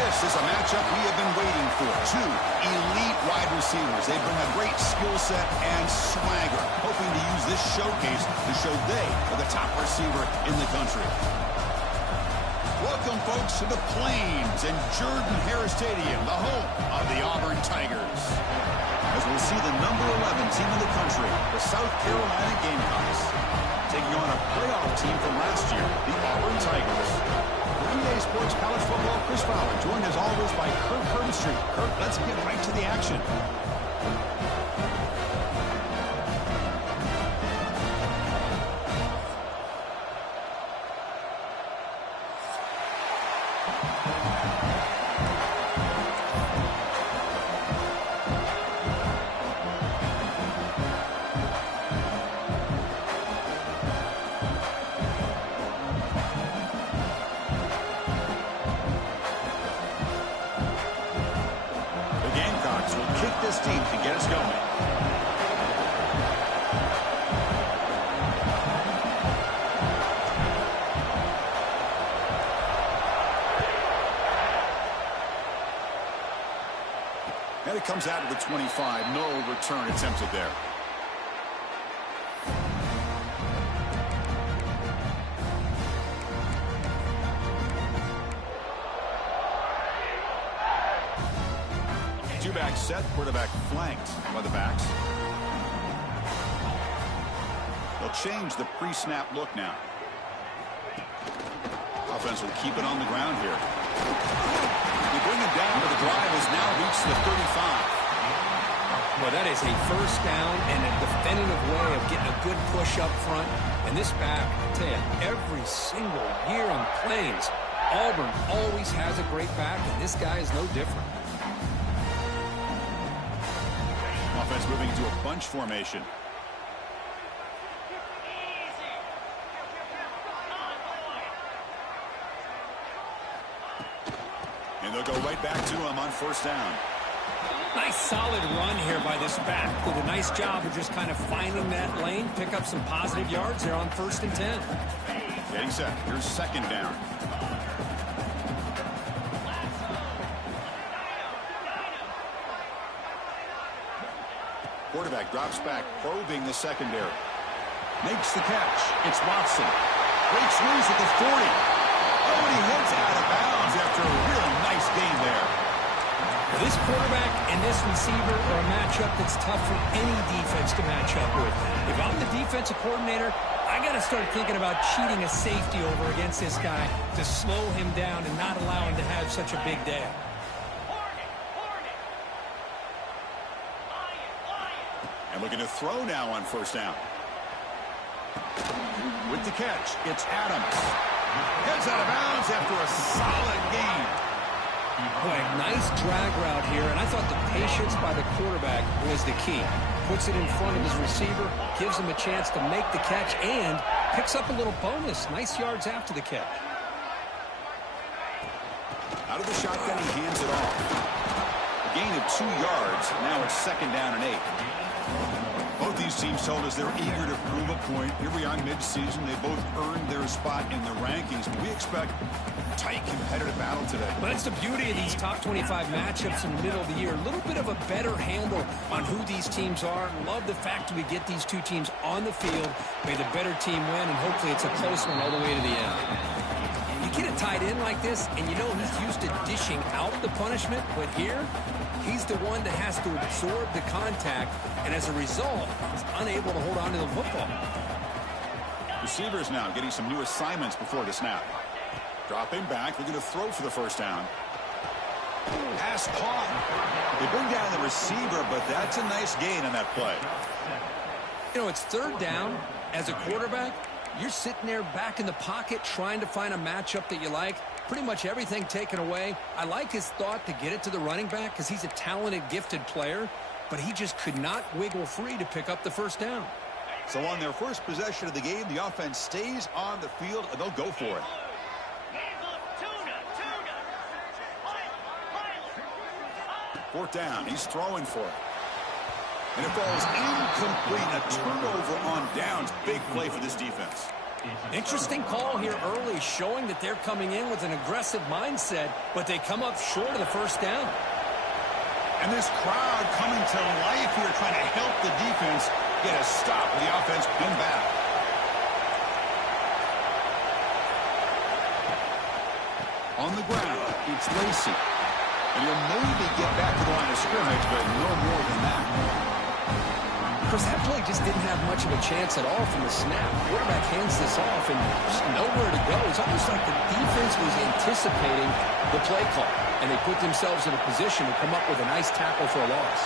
This is a matchup we have been waiting for. Two elite wide receivers. They bring a great skill set and swagger, hoping to use this showcase to show they are the top receiver in the country. Welcome, folks, to the Plains and Jordan-Hare Stadium, the home of the Auburn Tigers. As we'll see the number 11 team in the country, the South Carolina Gamecocks, taking on a playoff team from last year, the Auburn Tigers. EA Sports College Football, Chris Fowler, joined as always by Kirk Herbstreit. Kirk, let's get right to the action. This team to get us going. And it comes out of the 25. No return attempted there. Two-back set, quarterback flanked by the backs. They'll change the pre-snap look now. Offense will keep it on the ground here. They bring it down, but the drive has now reached the 35. Well, that is a first down and a definitive way of getting a good push up front. And this back, I tell you, every single year on the Plains, Auburn always has a great back, and this guy is no different. Offense moving into a bunch formation. And they'll go right back to him on first down. Nice solid run here by this back. Did a nice job of just kind of finding that lane, pick up some positive yards there on 1st and 10. Getting set. Here's second down. Quarterback drops back, probing the secondary. Makes the catch. It's Watson. Breaks loose at the 40. Oh, and he heads out of bounds after a really nice game there. This quarterback and this receiver are a matchup that's tough for any defense to match up with. If I'm the defensive coordinator, I got to start thinking about cheating a safety over against this guy to slow him down and not allow him to have such a big day. And looking to throw now on first down. With the catch, it's Adams. Heads out of bounds after a solid game. Boy, nice drag route here, and I thought the patience by the quarterback was the key. Puts it in front of his receiver, gives him a chance to make the catch, and picks up a little bonus. Nice yards after the catch. Out of the shotgun, he hands it off. A gain of 2 yards. Now it's second down and 8. Both these teams told us they're eager to prove a point. Here we are mid-season. They both earned their spot in the rankings. But we expect a tight, competitive battle today. Well, that's the beauty of these top 25 matchups in the middle of the year. A little bit of a better handle on who these teams are. Love the fact that we get these two teams on the field. May the better team win, and hopefully it's a close one all the way to the end. You get it tied in like this, and you know he's used to dishing out the punishment, but here, he's the one that has to absorb the contact, and as a result, he's unable to hold on to the football. Receivers now getting some new assignments before the snap. Dropping back, looking to throw for the first down. Pass caught. They bring down the receiver, but that's a nice gain on that play. You know, it's third down. As a quarterback, you're sitting there back in the pocket trying to find a matchup that you like. Pretty much everything taken away. I like his thought to get it to the running back because he's a talented, gifted player, but he just could not wiggle free to pick up the first down. So on their first possession of the game, the offense stays on the field, and they'll go for it. Fourth down. He's throwing for it. And it falls incomplete. A turnover on downs. Big play for this defense. Interesting call here early, showing that they're coming in with an aggressive mindset, but they come up short of the first down. And this crowd coming to life here, trying to help the defense get a stop with the offense pinned back. On the ground, it's Lacey. And he'll maybe get back to the line of scrimmage, but no more than that. Chris, that play just didn't have much of a chance at all from the snap. Quarterback hands this off and just nowhere to go. It's almost like the defense was anticipating the play call, and they put themselves in a position to come up with a nice tackle for a loss.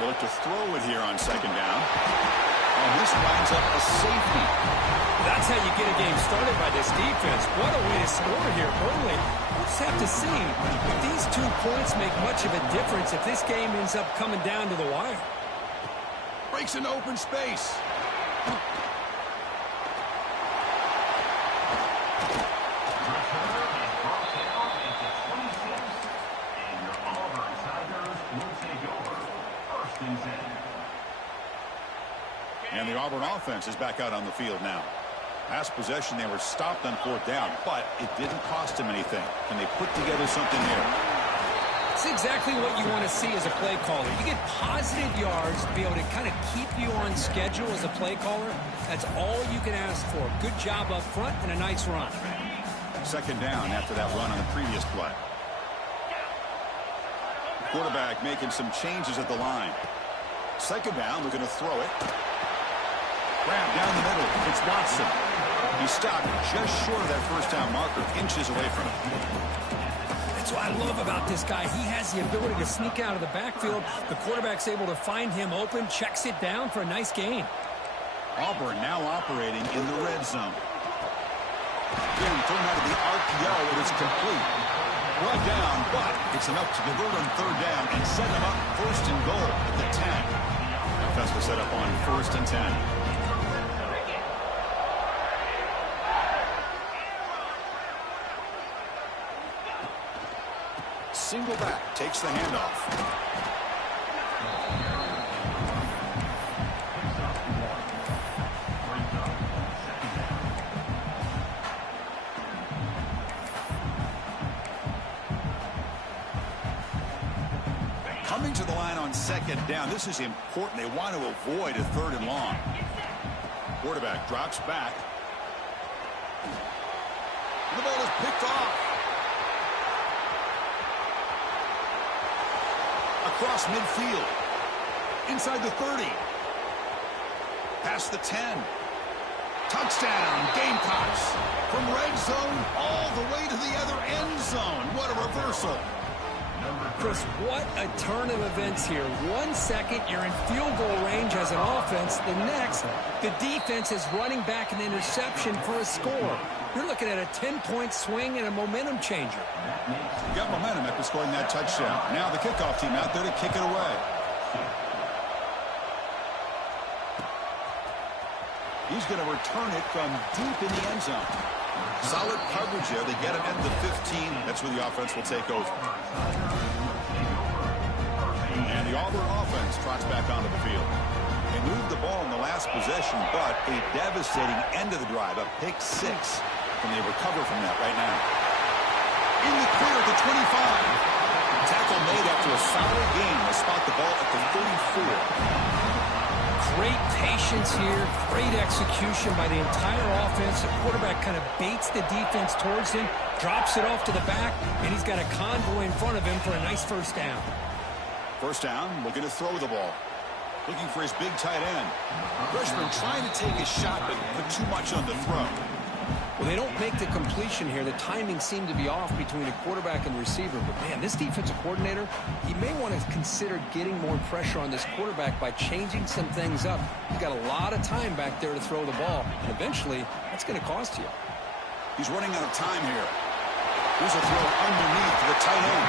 They'll look to throw it here on second down. And this winds up a safety. That's how you get a game started by this defense. What a way to score here early. We'll just have to see if these 2 points make much of a difference if this game ends up coming down to the wire. Breaks into open space. And the Auburn offense is back out on the field now. Last possession, they were stopped on fourth down, but it didn't cost them anything. Can they put together something here? It's exactly what you want to see as a play caller. You get positive yards to be able to kind of keep you on schedule as a play caller. That's all you can ask for. Good job up front and a nice run. Second down after that run on the previous play. Quarterback making some changes at the line. Second down, we're going to throw it. Grab down the middle. It's Watson. He stopped just short of that first down marker, inches away from it. That's what I love about this guy. He has the ability to sneak out of the backfield. The quarterback's able to find him open, checks it down for a nice gain. Auburn now operating in the red zone. Again, thrown out of the RPO, and it's complete. Brought down, but it's enough to convert on third down and set him up first and goal at the 10. Festa set up on first and 10. Single back takes the handoff. Coming to the line on second down. This is important. They want to avoid a third and long. Quarterback drops back. The ball is picked off. Across midfield. Inside the 30. Past the 10. Touchdown, Gamecocks. From red zone all the way to the other end zone. What a reversal. Chris, what a turn of events here. 1 second, you're in field goal range as an offense. The next, the defense is running back an interception for a score. You're looking at a 10-point swing and a momentum changer. You got momentum after scoring that touchdown. Now the kickoff team out there to kick it away. He's going to return it from deep in the end zone. Solid coverage there. They get him at the 15. That's where the offense will take over. And the Auburn offense trots back onto the field. They moved the ball in the last possession, but a devastating end of the drive, a pick six. Can they recover from that right now? In the clear at the 25. Tackle made after a solid game. They spot the ball at the 34. Great patience here, great execution by the entire offense. The quarterback kind of baits the defense towards him, drops it off to the back, and he's got a convoy in front of him for a nice first down. First down, looking to throw the ball. Looking for his big tight end. Freshman trying to take a shot, but put too much on the throw. Well, they don't make the completion here. The timing seemed to be off between the quarterback and the receiver. But, man, this defensive coordinator, he may want to consider getting more pressure on this quarterback by changing some things up. He's got a lot of time back there to throw the ball. And eventually, that's going to cost you. He's running out of time here. Here's a throw underneath to the tight end.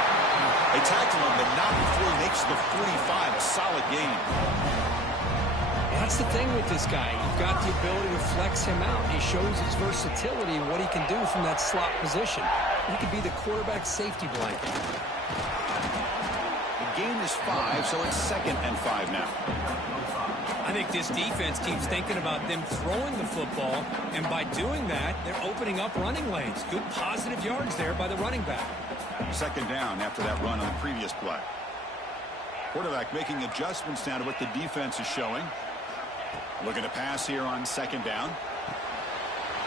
They tackle him, but not before he makes the 45. A solid game. That's the thing with this guy. You've got the ability to flex him out. He shows his versatility and what he can do from that slot position. He could be the quarterback safety blanket. The gain is 5, so it's 2nd and 5 now. I think this defense keeps thinking about them throwing the football, and by doing that, they're opening up running lanes. Good positive yards there by the running back. 2nd down after that run on the previous play. Quarterback making adjustments now to what the defense is showing. Looking to pass here on 2nd down.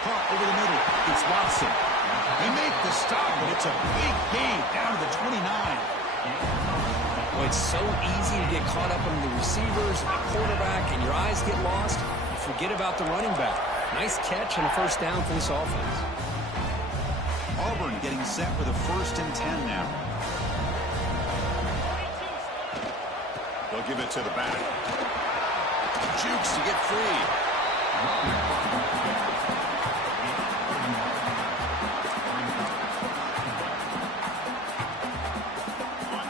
Caught over the middle. It's Watson. They make the stop, but it's a big gain down to the 29. Well, it's so easy to get caught up on the receivers and the quarterback, and your eyes get lost. You forget about the running back. Nice catch and a 1st down for this offense. Auburn getting set with a 1st and 10 now. They'll give it to the back. Jukes to get free.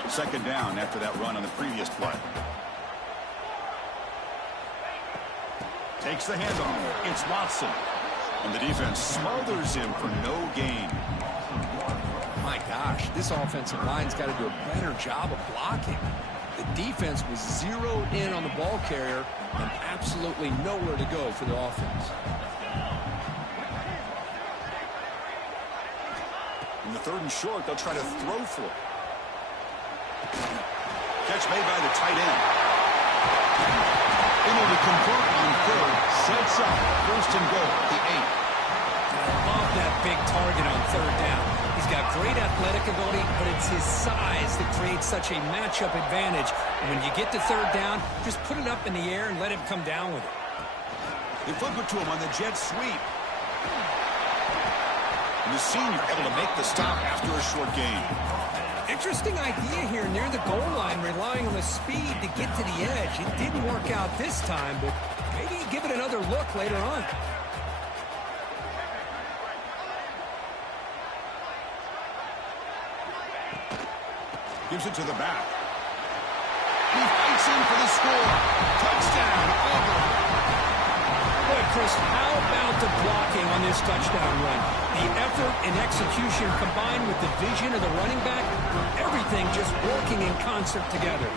2nd down after that run on the previous play. Takes the handoff. It's Watson. And the defense smothers him for no gain. My gosh, this offensive line's got to do a better job of blocking. The defense was zeroed in on the ball carrier and absolutely nowhere to go for the offense. In the 3rd and short, they'll try to throw for it. Catch made by the tight end. Able to convert on 3rd. Sets up 1st and goal. The 8. I love that big target on 3rd down. He's got great athletic ability, but it's his size that creates such a matchup advantage. And when you get to 3rd down, just put it up in the air and let him come down with it. They flip it to him on the jet sweep. And the senior able to make the stop after a short gain. Interesting idea here near the goal line, relying on the speed to get to the edge. It didn't work out this time, but maybe give it another look later on. Gives it to the back. He fights in for the score. Touchdown, Auburn. Boy, Chris, how about the blocking on this touchdown run? The effort and execution combined with the vision of the running back, everything just working in concert together.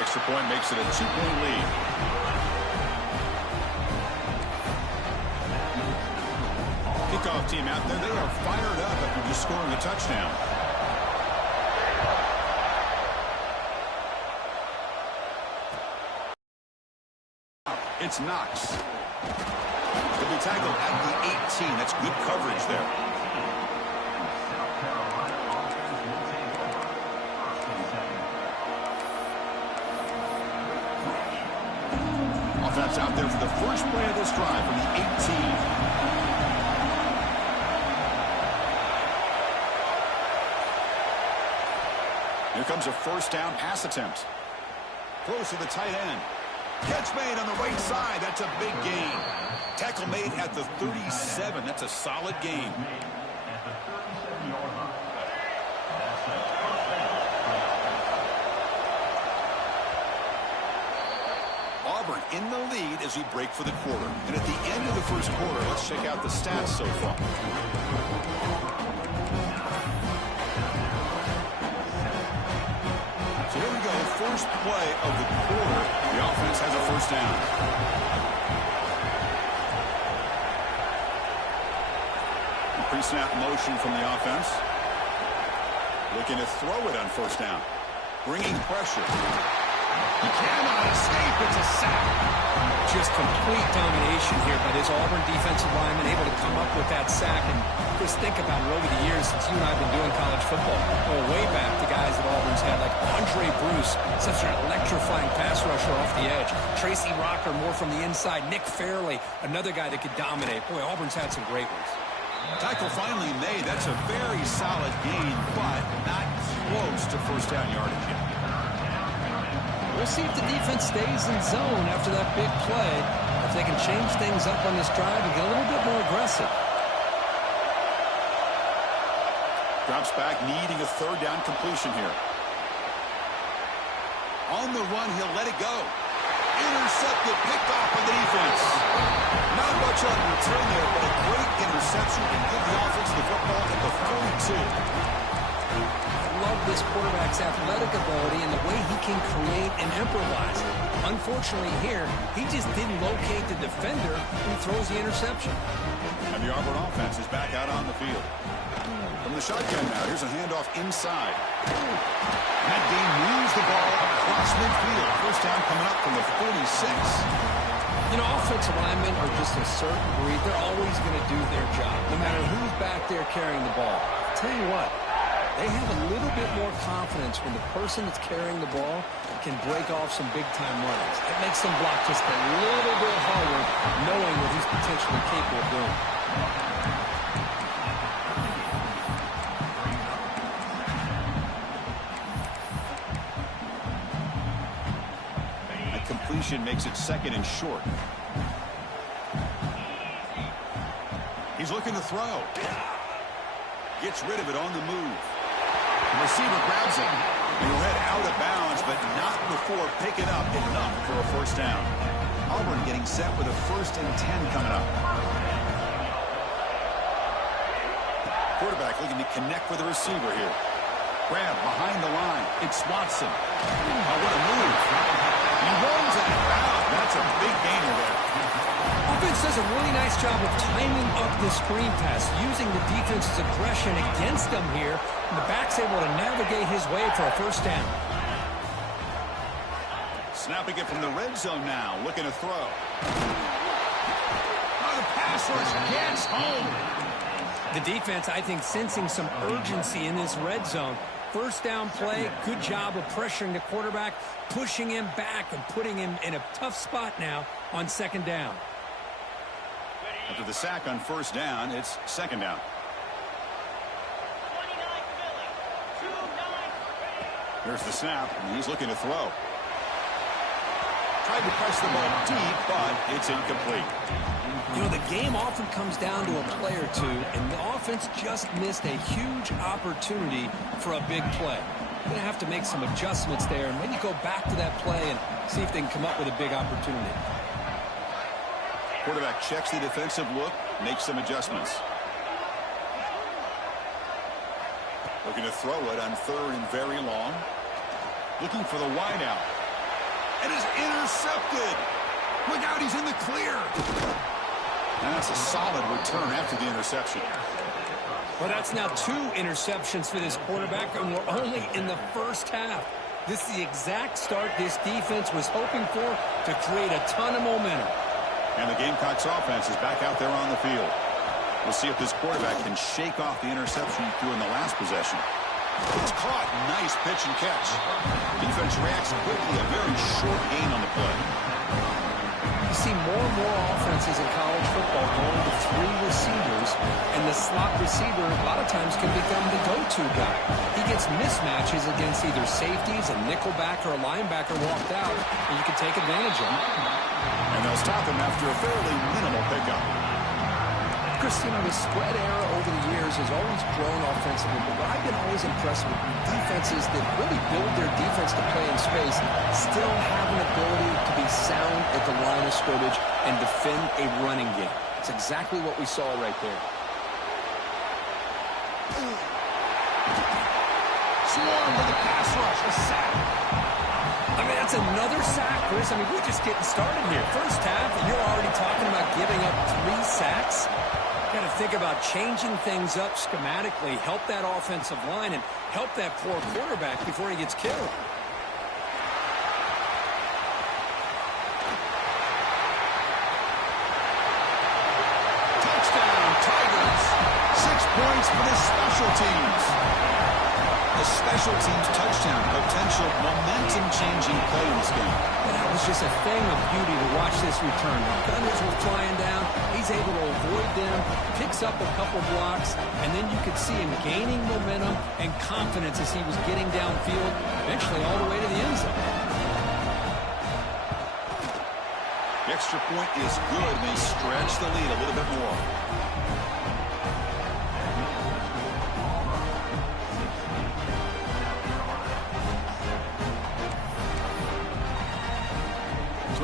Extra point makes it a 2-point lead. Kickoff team out there, they are fired up after just scoring a touchdown. It's Knox. He'll be tackled at the 18. That's good coverage there. Offense out there for the first play of this drive from the 18. Here comes a 1st down pass attempt. Close to the tight end. Catch made on the right side. That's a big gain. Tackle made at the 37. That's a solid gain. Auburn in the lead as we break for the quarter. And at the end of the 1st quarter, let's check out the stats so far. So here we go. 1st play of the quarter. The offense has a 1st down. Pre-snap motion from the offense. Looking to throw it on 1st down. Bringing pressure. He cannot escape. It's a sack. Just complete domination here by this Auburn defensive lineman, able to come up with that sack. And just think about it over the years since you and I have been doing college football. Well, way back, the guys that Auburn's had, like Andre Bruce, such an electrifying pass rusher off the edge. Tracy Rocker, more from the inside. Nick Fairley, another guy that could dominate. Boy, Auburn's had some great ones. Tackle finally made. That's a very solid gain, but not close to 1st down yardage yet. We'll see if the defense stays in zone after that big play. If they can change things up on this drive and get a little bit more aggressive. Drops back, needing a 3rd down completion here. On the run, he'll let it go. intercepted, picked off by the defense. Not much on return there, but a great interception can give the offense the football at the 42. Love this quarterback's athletic ability and the way he can create and improvise. Unfortunately here, he just didn't locate the defender when he throws the interception. And the Auburn offense is back out on the field. From the shotgun now, here's a handoff inside. That game moves the ball across midfield. First down coming up from the 46. You know, offensive linemen are just a certain breed. They're always going to do their job, no matter who's back there carrying the ball. I'll tell you what, they have a little bit more confidence when the person that's carrying the ball can break off some big-time runs. It makes them block just a little bit harder, knowing what he's potentially capable of doing. That completion makes it second and short. He's looking to throw. Gets rid of it on the move. The receiver grabs it. He'll head out of bounds, but not before picking up enough for a first down. Auburn getting set with a 1st and 10 coming up. Quarterback looking to connect with the receiver here. Grab behind the line. It's Watson. Oh, what a move. He runs out. Wow, that's a big gainer there. Offense does a really nice job of timing up the screen pass, using the defense's aggression against them here. And the back's able to navigate his way for a first down. Snapping it from the red zone now, looking to throw. Oh, the pass rush gets home. The defense, I think, sensing some urgency in this red zone. First down play, good job of pressuring the quarterback, pushing him back and putting him in a tough spot now on second down. After the sack on first down, it's second down. There's the snap, and he's looking to throw. Tried to press the ball deep, but it's incomplete. You know, the game often comes down to a play or two, and the offense just missed a huge opportunity for a big play. They're going to have to make some adjustments there and maybe go back to that play and see if they can come up with a big opportunity. Quarterback checks the defensive look, makes some adjustments. Looking to throw it on 3rd and very long. Looking for the wideout. And is intercepted. Look out, he's in the clear. And that's a solid return after the interception. Well, that's now 2 interceptions for this quarterback, and we're only in the first half. This is the exact start this defense was hoping for to create a ton of momentum. And the Gamecocks offense is back out there on the field. We'll see if this quarterback can shake off the interception he threw in the last possession. It's caught. Nice pitch and catch. Defense reacts quickly. A very short gain on the play. You see more and more offenses in college football going to 3 receivers, and the slot receiver a lot of times can become the go-to guy. He gets mismatches against either safeties, a nickelback, or a linebacker walked out, and you can take advantage of it. And they'll stop him after a fairly minimal pickup. Christina, the spread era over the years has always grown offensively, but what I've been always impressed with defenses that really build their defense to play in space still have an ability to be sound at the line of scrimmage and defend a running game. It's exactly what we saw right there. Swarm with a pass rush, a sack. I mean, that's another sack, Chris. I mean, we're just getting started here. First half, and you're already talking about giving up 3 sacks. Got to think about changing things up schematically, help that offensive line, and help that poor quarterback before he gets killed. Touchdown, Tigers. 6 points for the special teams. A special teams touchdown, potential momentum-changing play in this game. And that was just a thing of beauty to watch this return. The gunners were flying down. He's able to avoid them, picks up a couple blocks, and then you could see him gaining momentum and confidence as he was getting downfield, eventually all the way to the end zone. The extra point is good. They stretch the lead a little bit more.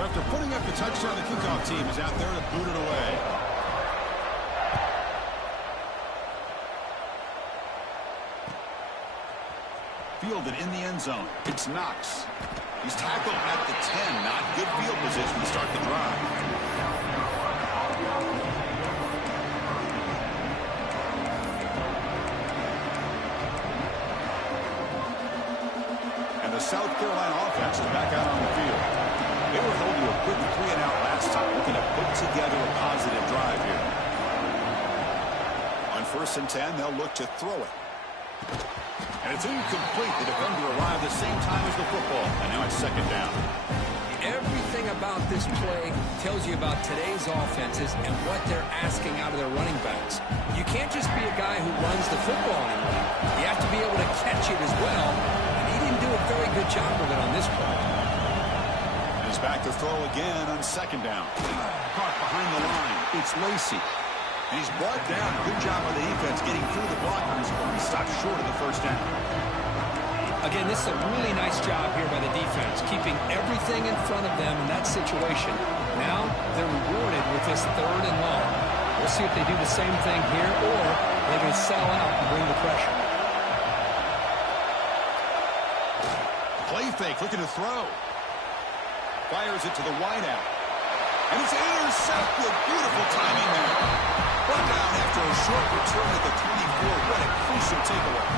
So after putting up the touchdown, the kickoff team is out there to boot it away. Fielded in the end zone. It's Knox. He's tackled at the 10. Not good field position to start the drive. And the South Carolina offense is back out on the field. They were held to a quick 3-and-out last time, looking to put together a positive drive here. On 1st and 10, they'll look to throw it. And it's incomplete. The defender arrived the same time as the football. And now it's 2nd down. Everything about this play tells you about today's offenses and what they're asking out of their running backs. You can't just be a guy who runs the football anymore. You have to be able to catch it as well. And he didn't do a very good job of it on this play. He's back to throw again on 2nd down. Caught behind the line. It's Lacey. And he's brought down. Good job by the defense getting through the blockers, but he stopped short of the 1st down. Again, this is a really nice job here by the defense, keeping everything in front of them in that situation. Now they're rewarded with this 3rd and long. We'll see if they do the same thing here, or they're going to settle out and bring the pressure. Play fake, looking to throw. Fires it to the wideout. And it's intercepted. Beautiful timing there. Brought down after a short return at the 24. What a crucial takeaway.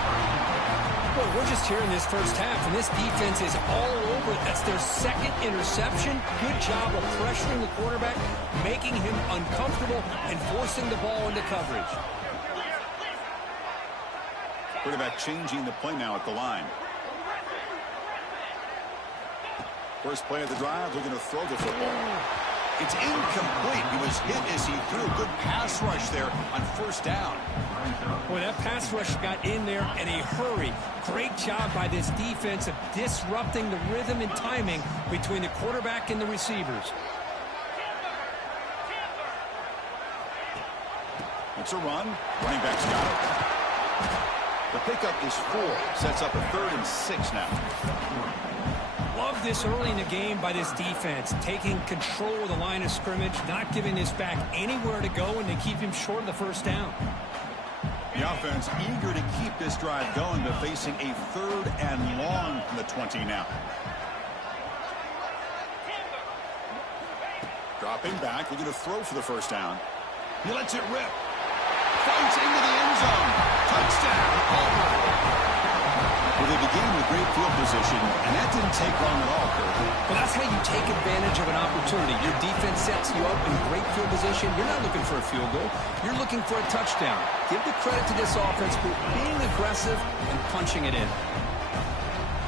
Well, we're just here in this first half, and this defense is all over it. That's their 2nd interception. Good job of pressuring the quarterback, making him uncomfortable, and forcing the ball into coverage. Quarterback changing the play now at the line. First play of the drive, they're going to throw the football. It's incomplete. He was hit as he threw a good pass rush there on 1st down. Boy, that pass rush got in there in a hurry. Great job by this defense of disrupting the rhythm and timing between the quarterback and the receivers. It's a run. Running back's got it. The pickup is 4. Sets up a 3rd and 6 now. Love this early in the game by this defense, taking control of the line of scrimmage, not giving this back anywhere to go, and they keep him short of the 1st down. The offense eager to keep this drive going, but facing a 3rd and long from the 20 now. Dropping back, looking to throw for the 1st down. He lets it rip. Fights into the end zone. Touchdown, Auburn. Well, they began with great field position, and that didn't take long at all, Kurt. Well, that's how you take advantage of an opportunity. Your defense sets you up in great field position. You're not looking for a field goal. You're looking for a touchdown. Give the credit to this offense for being aggressive and punching it in.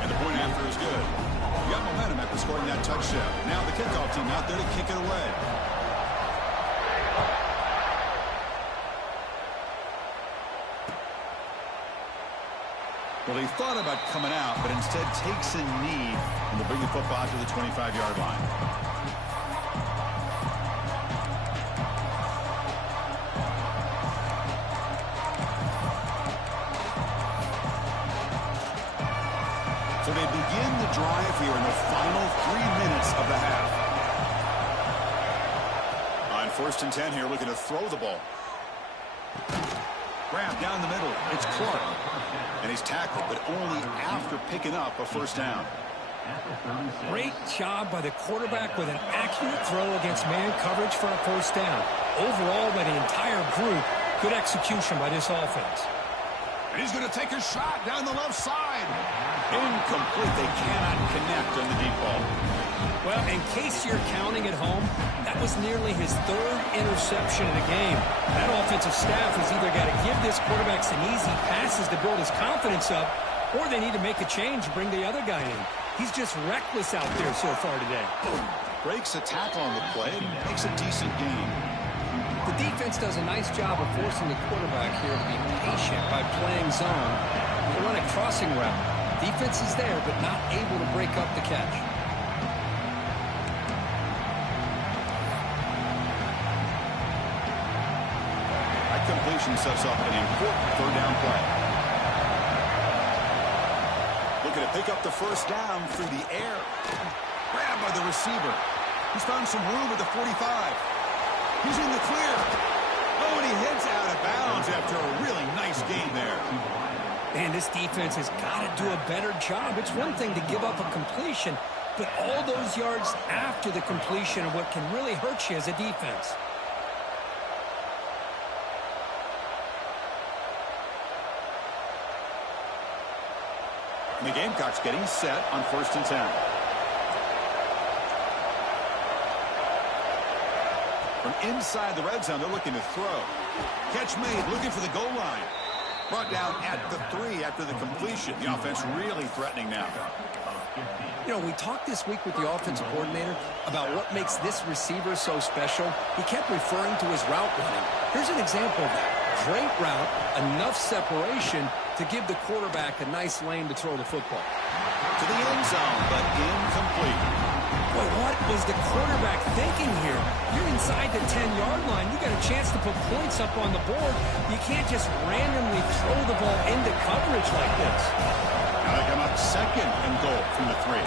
And the point after is good. You got momentum after scoring that touchdown. Now the kickoff team out there to kick it away. Well, he thought about coming out, but instead takes a knee and to bring the football to the 25-yard line. So they begin the drive here in the final 3 minutes of the half. On 1st and 10 here, looking to throw the ball. Grab down the middle. It's Clark. And he's tackled, but only after picking up a 1st down. Great job by the quarterback with an accurate throw against man coverage for a 1st down. Overall, by the entire group, good execution by this offense. And he's going to take a shot down the left side. Incomplete. They cannot connect on the deep ball. Well, in case you're counting at home, that was nearly his 3rd interception of the game. That offensive staff has either got to give this quarterback some easy passes to build his confidence up, or they need to make a change and bring the other guy in. He's just reckless out there so far today. Breaks a tackle on the play and makes a decent gain. The defense does a nice job of forcing the quarterback here to be patient by playing zone. They run a crossing route. Defense is there, but not able to break up the catch. That completion sets up an important 3rd down play. Looking to pick up the 1st down through the air. Grabbed by the receiver. He's found some room at the 45. He's in the clear. Oh, and he heads out of bounds after a really nice game there. Man, this defense has got to do a better job. It's one thing to give up a completion, but all those yards after the completion are what can really hurt you as a defense. And the Gamecocks getting set on 1st and 10. From inside the red zone, they're looking to throw. Catch made, looking for the goal line. Brought down at the 3 after the completion. The offense really threatening now. You know, we talked this week with the offensive coordinator about what makes this receiver so special. He kept referring to his route running. Here's an example of that. Great route, enough separation to give the quarterback a nice lane to throw the football. To the end zone, but incomplete. Boy, what was the quarterback thinking here? You're inside the 10-yard line. You got a chance to put points up on the board. You can't just randomly throw the ball into coverage like this. Now they come up 2nd and goal from the 3.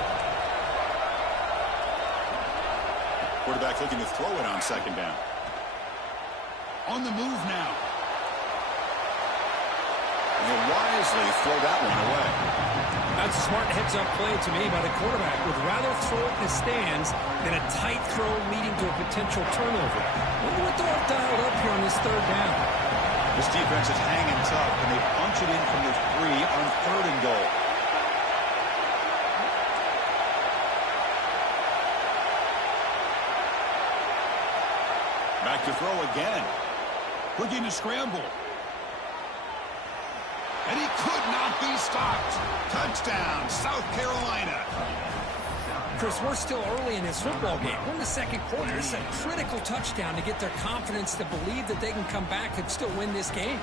Quarterback looking to throw it on 2nd down. On the move now. And he'll wisely throw that one away. That's a smart heads-up play to me by the quarterback. Would rather throw it in the stands than a tight throw leading to a potential turnover. Wonder what they'll have dialed up here on this 3rd down. This defense is hanging tough, and they punch it in from the 3 on 3rd and goal. Back to throw again. Looking to scramble. And he could not be stopped. Touchdown, South Carolina. Chris, we're still early in this football game. We're in the 2nd quarter. This is a critical touchdown to get their confidence to believe that they can come back and still win this game.